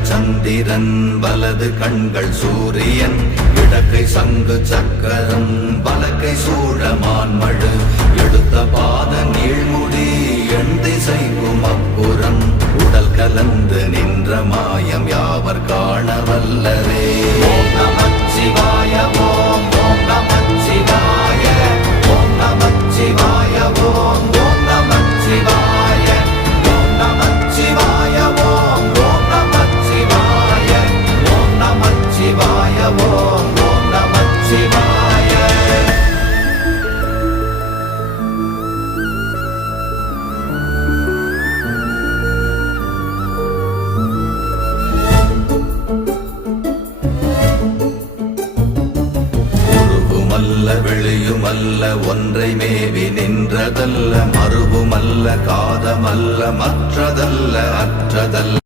இடங்கள் சந்திரன் வலது கண்கள் சூரியன் இடக்கை சங்கு சக்கரம் வலக்கை சூழமான்மழு எடுத்த பாத நீழ்முடி எண் திசைக்கும் அப்புறம் உடல் கலந்து நின்ற மாயம் யாவர் காண வல்லரே. ஓம் நமச்சிவாய ஓம் ஓம் நமச்சிவாய ஓம் நமச்சிவாய ஓம் ஓம் நமச்சிவாய ஓம் நமச்சிவாய ஓம் ஓம் நமச்சிவாய ஓம் நமச்சிவாய ஓம் ஓம் நமச்சிவாய. வெளியுமல்ல ஒன்றை மேவி நின்றதல்ல மறுவுமல்ல காதமல்ல மற்றதல்ல அற்றதல்ல